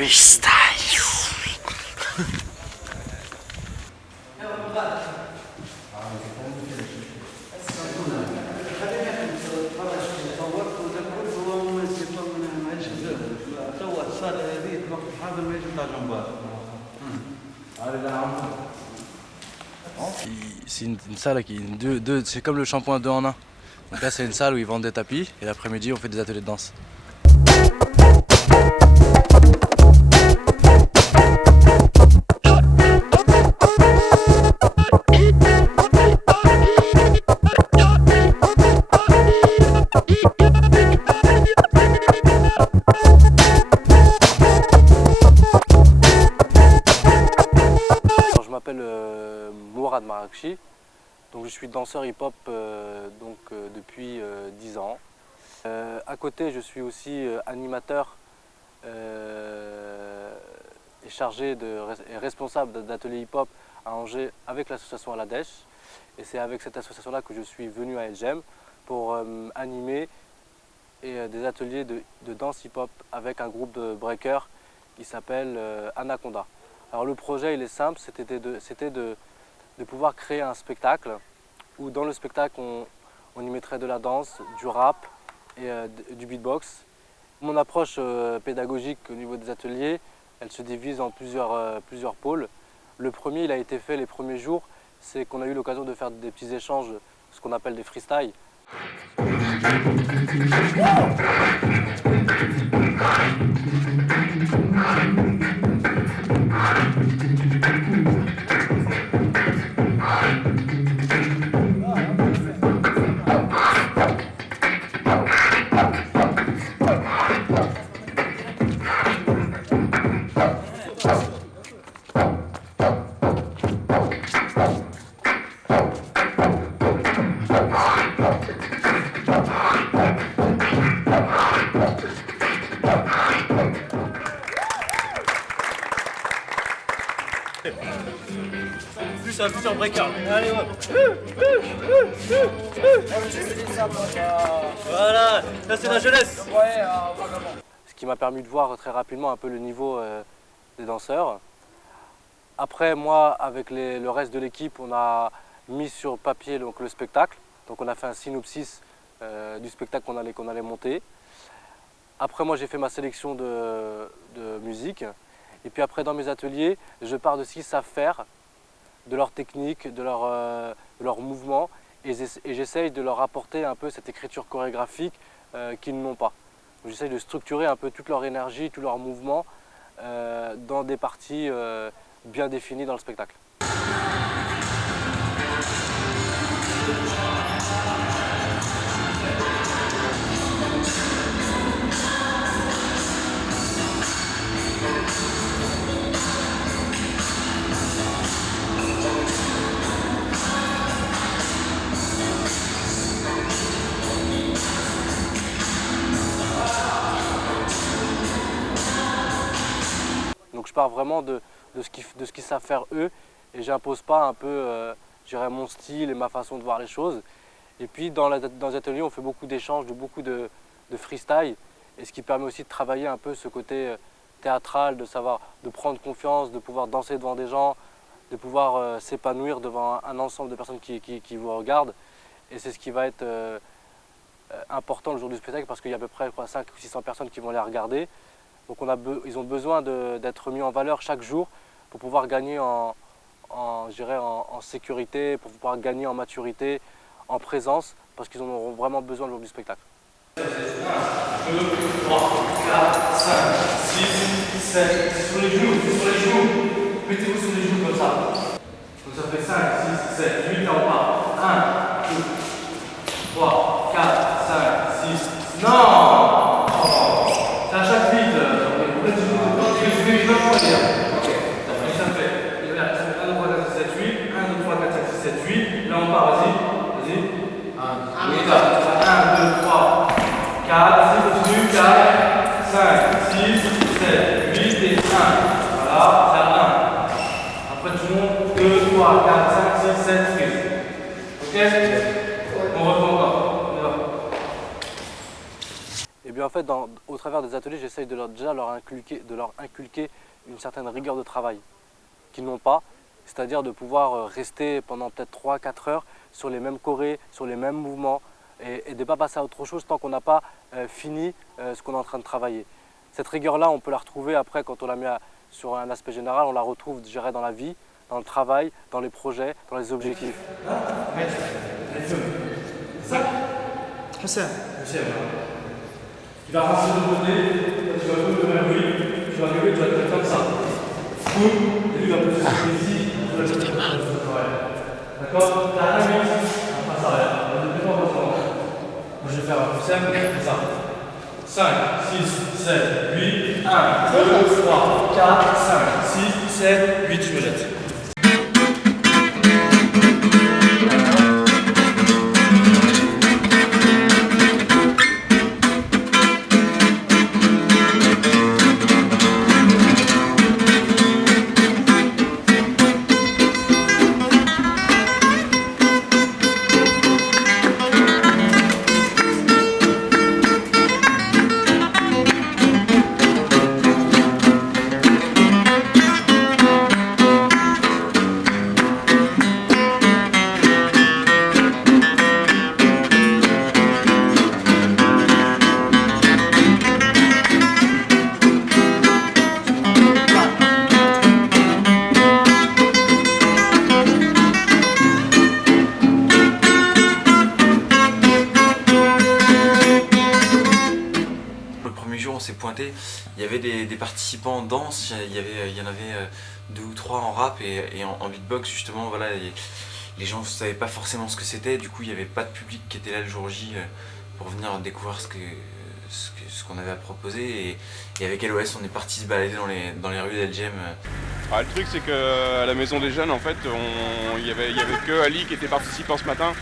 Freestyle. C'est une salle qui c'est comme le shampoing 2 en 1. Donc là c'est une salle où ils vendent des tapis et l'après-midi on fait des ateliers de danse. Je m'appelle Mourad Marakchi, donc je suis danseur hip-hop depuis 10 ans. À côté, je suis aussi animateur et chargé et responsable d'ateliers hip-hop à Angers avec l'association Aladèche. Et c'est avec cette association-là que je suis venu à LGM pour animer des ateliers de danse hip-hop avec un groupe de breakers qui s'appelle Anaconda. Alors le projet il est simple, c'était de pouvoir créer un spectacle où dans le spectacle on y mettrait de la danse, du rap et du beatbox. Mon approche pédagogique au niveau des ateliers, elle se divise en plusieurs pôles. Le premier, il a été fait les premiers jours, c'est qu'on a eu l'occasion de faire des petits échanges, ce qu'on appelle des freestyles. Plus un futur breaker. Allez, hop. Voilà, ça c'est la jeunesse. Ce qui m'a permis de voir très rapidement un peu le niveau des danseurs. Après, moi, avec le reste de l'équipe, on a mis sur papier donc, le spectacle. Donc on a fait un synopsis du spectacle qu'on allait monter. Après, moi, j'ai fait ma sélection de musique. Et puis après, dans mes ateliers, je pars de ce qu'ils savent faire, de leur technique, de leur mouvement, et j'essaye de leur apporter un peu cette écriture chorégraphique qu'ils n'ont pas. J'essaye de structurer un peu toute leur énergie, tout leur mouvement dans des parties bien définies dans le spectacle. Donc je pars vraiment de ce qu'ils savent faire eux et j'impose pas un peu mon style et ma façon de voir les choses. Et puis dans les ateliers on fait beaucoup d'échanges, beaucoup de freestyle et ce qui permet aussi de travailler un peu ce côté théâtral, de prendre confiance, de pouvoir danser devant des gens, de pouvoir s'épanouir devant un ensemble de personnes qui vous regardent. Et c'est ce qui va être important le jour du spectacle parce qu'il y a à peu près 500 ou 600 personnes qui vont les regarder. Donc ils ont besoin d'être mis en valeur chaque jour pour pouvoir gagner en sécurité, pour pouvoir gagner en maturité, en présence, parce qu'ils en auront vraiment besoin le jour du spectacle. 1, 2, 3, 4, 5, 6, 7, c'est sur les genoux, mettez-vous sur les genoux comme ça. Donc ça fait 5, 6, 7, 8, là on part. 1, 2, 3, 4, 5, 6, non! C'est à chaque vide. Là on part, vas-y. 1, 2, 3, 4, vas-y, continue, 4, 5, 6, 7, 8 et 1. Voilà, c'est à 1. Après tout le monde, 2, 3, 4, 5, 6, 7, freeze. Ok? On reprend encore. On y va. Et bien en fait, au travers des ateliers, j'essaye déjà leur inculquer une certaine rigueur de travail qu'ils n'ont pas, c'est-à-dire de pouvoir rester pendant peut-être 3-4 heures sur les mêmes chorés, sur les mêmes mouvements et de ne pas passer à autre chose tant qu'on n'a pas fini ce qu'on est en train de travailler. Cette rigueur-là, on peut la retrouver après quand on la met sur un aspect général, on la retrouve, je dirais, dans la vie, dans le travail, dans les projets, dans les objectifs. Hussein. Tu vas rentrer de côté, tu vas couper vers lui, tu vas arriver, tu vas te faire comme ça. Boum, et lui va te faire ici, tu vas te faire comme ça. D'accord? T'as un minute, on passe arrière. Moi je vais faire un Hussein, comme ça. 5, 6, 7, 8, 1, 2, 3, 4, 5, 6, 7, 8, je me jette. Pointé, il y avait des participants en danse, il y en avait 2 ou 3 en rap et en beatbox justement, voilà, les gens ne savaient pas forcément ce que c'était, du coup il n'y avait pas de public qui était là le jour J pour venir découvrir ce qu'on avait à proposer et avec LOS on est parti se balader dans les rues d'Elgem. Ah, le truc c'est qu'à la maison des jeunes en fait, il y avait que Ali qui était participant ce matin.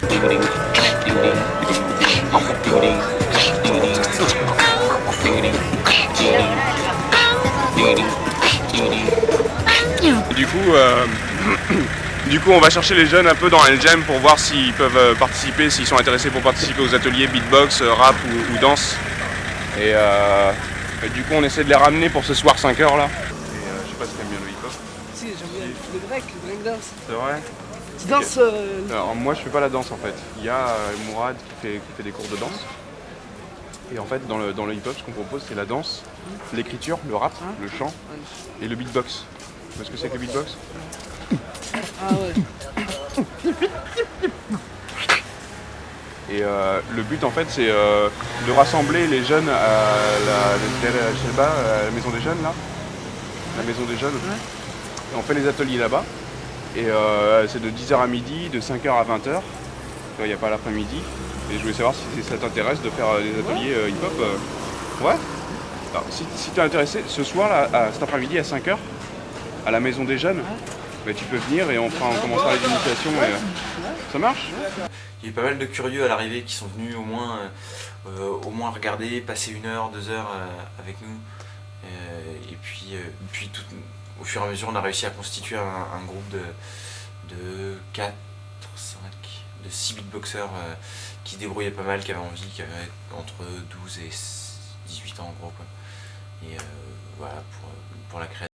Du coup, on va chercher les jeunes un peu dans Elgem pour voir s'ils peuvent participer, s'ils sont intéressés pour participer aux ateliers beatbox, rap ou danse. Et du coup, on essaie de les ramener pour ce soir 5h là. Et je sais pas si t'aimes bien le hip-hop. Si, j'aime bien le break dance. C'est vrai? Tu danses Alors moi je fais pas la danse en fait. Il y a Mourad qui fait des cours de danse. Et en fait dans le hip-hop ce qu'on propose c'est la danse, l'écriture, le rap, le chant et le beatbox. Tu vois ce que c'est que le beatbox? Ah ouais. Et le but en fait c'est de rassembler les jeunes à la maison des jeunes là. La maison des jeunes. Et on fait les ateliers là-bas. Et c'est de 10h à midi, de 5h à 20h. Il n'y a pas l'après-midi. Et je voulais savoir si ça t'intéresse de faire des ateliers hip-hop. Ouais. Alors, si tu es intéressé, ce soir, là, cet après-midi à 5h, à la maison des jeunes, bah, tu peux venir et on commencera les initiations. Et, ça marche? Il y a eu pas mal de curieux à l'arrivée qui sont venus au moins regarder, passer 1 heure, 2 heures avec nous. Et puis au fur et à mesure, on a réussi à constituer un groupe de 4, 5, de 6 beatboxers qui se débrouillaient pas mal, qui avaient envie, qui avaient entre 12 et 18 ans en gros, quoi. Et voilà, pour la création.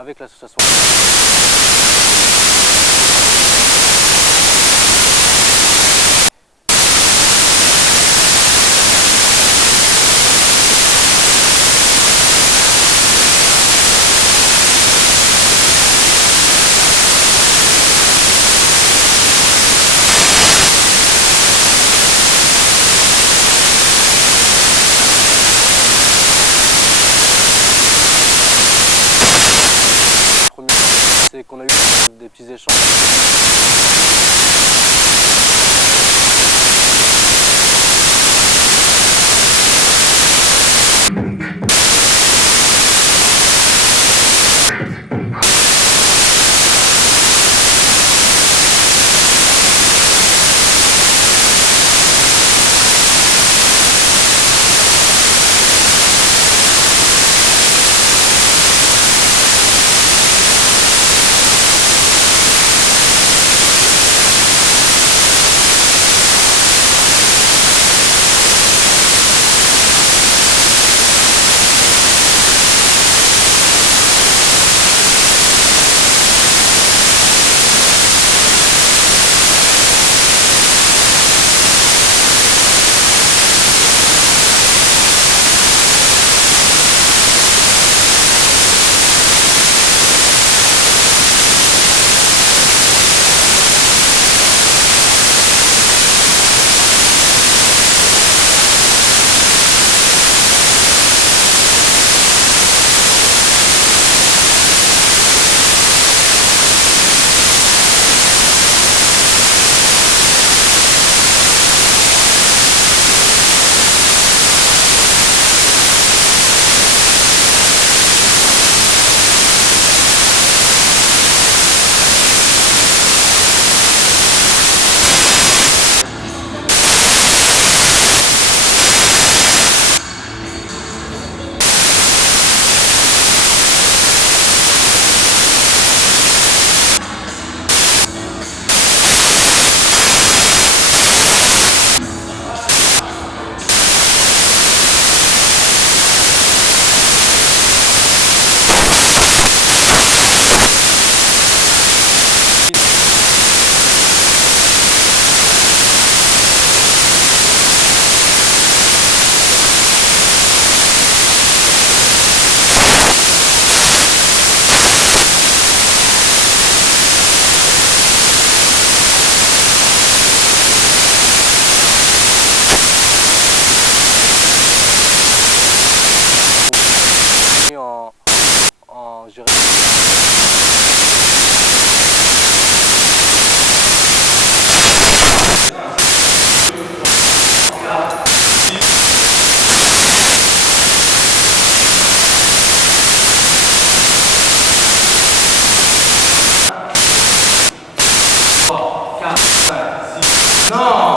avec l'association. C'est qu'on a eu des petits échanges. Je dirais, Non.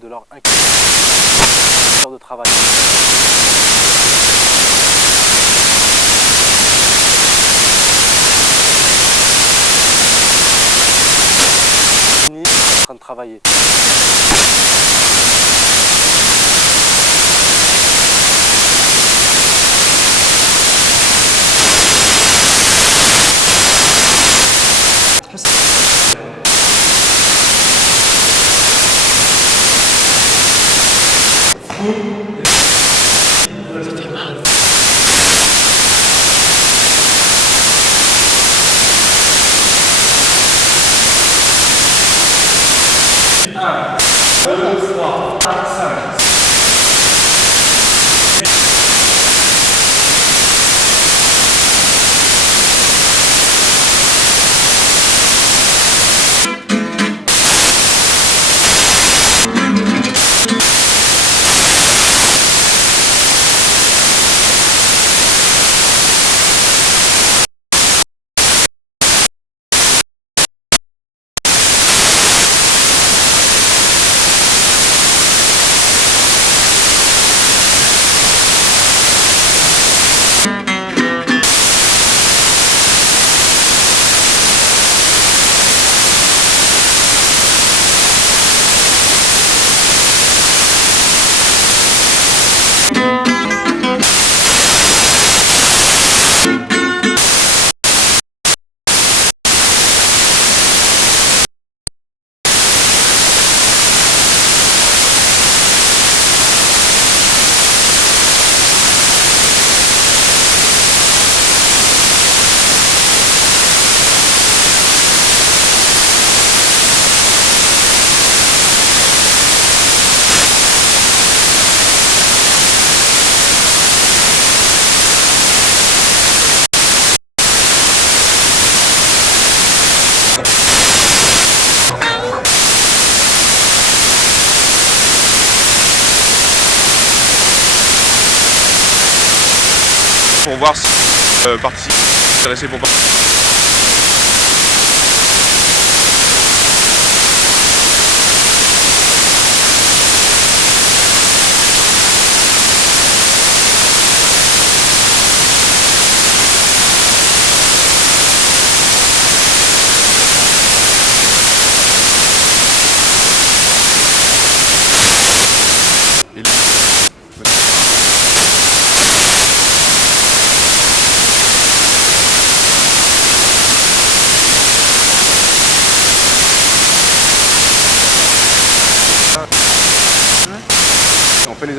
de leur inquiétude de travail. En train de travailler. pour voir si participer, intéressé pour participer. On fait les